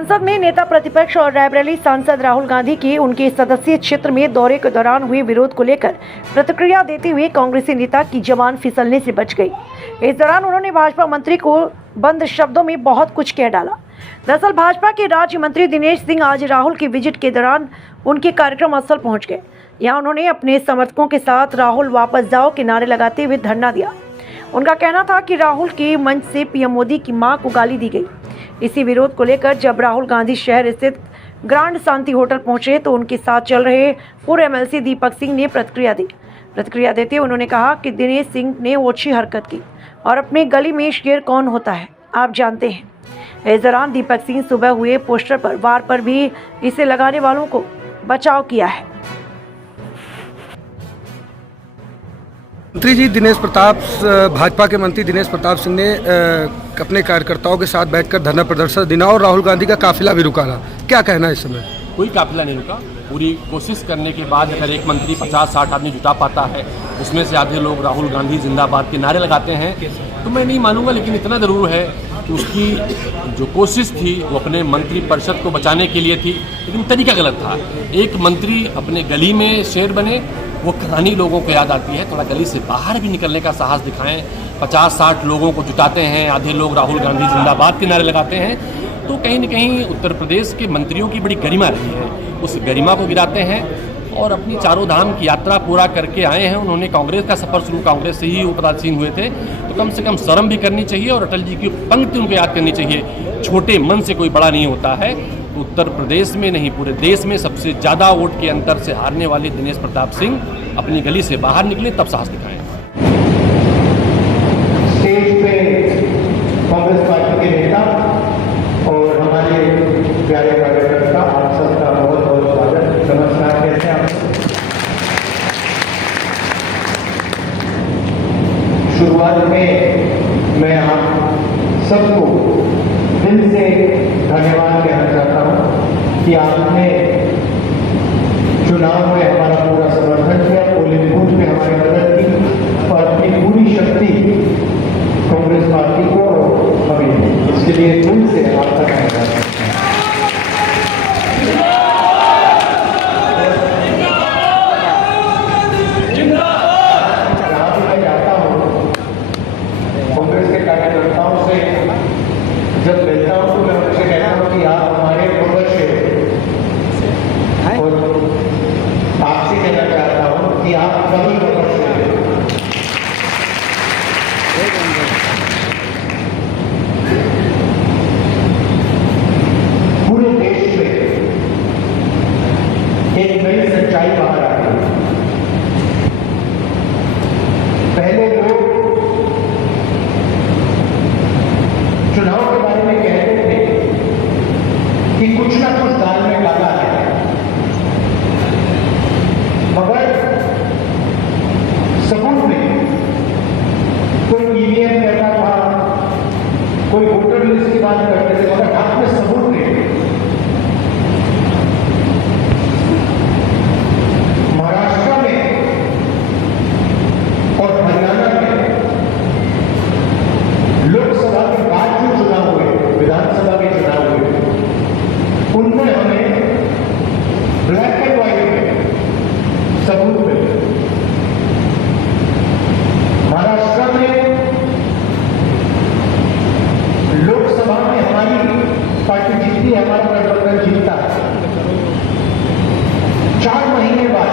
संसद में नेता प्रतिपक्ष और रायबरेली सांसद राहुल गांधी की उनके संसदीय क्षेत्र में दौरे के दौरान हुए विरोध को लेकर प्रतिक्रिया देते हुए कांग्रेसी नेता की जबान फिसलने से बच गई। इस दौरान उन्होंने भाजपा मंत्री को बंद शब्दों में बहुत कुछ कह डाला। दरअसल भाजपा के राज्य मंत्री दिनेश सिंह आज राहुल की विजिट के दौरान उनके कार्यक्रम स्थल पहुंच गए। यहाँ उन्होंने अपने समर्थकों के साथ राहुल वापस जाओ के नारे लगाते हुए धरना दिया। उनका कहना था कि राहुल के मंच से पीएम मोदी की मां को गाली दी गई। इसी विरोध को लेकर जब राहुल गांधी शहर स्थित ग्रांड शांति होटल पहुंचे तो उनके साथ चल रहे पूर्व एमएलसी दीपक सिंह ने प्रतिक्रिया देते हुए उन्होंने कहा कि दिनेश सिंह ने ओछी हरकत की और अपनी गली में शेर कौन होता है आप जानते हैं। इस दौरान दीपक सिंह सुबह हुए पोस्टर पर वार पर भी इसे लगाने वालों को बचाव किया है। मंत्री जी दिनेश प्रताप भाजपा के मंत्री दिनेश प्रताप सिंह ने अपने कार्यकर्ताओं के साथ बैठकर धरना प्रदर्शन दिना और राहुल गांधी का काफिला भी रुका रहा। क्या कहना है इस समय? कोई काफिला नहीं रुका। पूरी कोशिश करने के बाद अगर एक मंत्री 50-60 आदमी जुटा पाता है, उसमें से आधे लोग राहुल गांधी जिंदाबाद के नारे लगाते हैं तो मैं नहीं मानूंगा। लेकिन इतना ज़रूर है कि उसकी जो कोशिश थी वो अपने मंत्री परिषद को बचाने के लिए थी, लेकिन तरीका गलत था। एक मंत्री अपने गली में शेर बने, वो कहानी लोगों को याद आती है। थोड़ा गली से बाहर भी निकलने का साहस दिखाएं। 50-60 लोगों को जुटाते हैं, आधे लोग राहुल गांधी जिंदाबाद के नारे लगाते हैं, तो कहीं न कहीं उत्तर प्रदेश के मंत्रियों की बड़ी गरिमा रही है, उस गरिमा को गिराते हैं। और अपनी चारों धाम की यात्रा पूरा करके आए हैं। उन्होंने कांग्रेस का सफर शुरू कांग्रेस से ही उपासीन हुए थे, तो कम से कम शर्म भी करनी चाहिए और अटल जी की पंक्ति उनको याद करनी चाहिए, छोटे मन से कोई बड़ा नहीं होता है। उत्तर प्रदेश में नहीं पूरे देश में सबसे ज़्यादा वोट के अंतर से हारने वाले दिनेश प्रताप सिंह अपनी गली से बाहर निकले, तब साहस दिखाएं। स्टेज पे कांग्रेस पार्टी के नेता और हमारे प्यारे कार्यकर्ता आप सबका बहुत बहुत स्वागत। नमस्कार, कैसे हैं आप? शुरुआत में मैं आप सबको दिल से धन्यवाद कहना चाहता हूं कि आपने चुनाव में हमारा पूरा समर्थन किया, पोलिंग बूथ में हमारी मदद की और अपनी पूरी शक्ति कांग्रेस पार्टी को हमें दी। इसके लिए दिल से आपका धन्यवाद। मैं जाता हूँ कांग्रेस के कार्यकर्ताओं से जब मिलता हूँ तो मैं उनसे कहता हूँ कि आप हमारे पूर्वज और आपसे कहना चाहता हूँ कि आप कभी पूर्वज पूरे देश में एक नई सच्चाई बाहर आ गई। पहले लोग चुनाव के बारे में कहते थे कि कुछ ना कुछ दाल में डाला है, मगर सबूत में कोई ईवीएम कहता था, कोई वोटर लिस्ट की बात करते थे, मगर हाथ में सबूत नहीं। महाराष्ट्र में और हरियाणा में लोकसभा के बाद जो चुनाव हुए, विधानसभा के चुनाव हुए, उनमें हमें ब्लैक एंड व्हाइट में सबूत मिले। महाराष्ट्र में लोकसभा में हमारी पार्टी जीतती है, हमारा गठबंधन जीतता है। 4 महीने बाद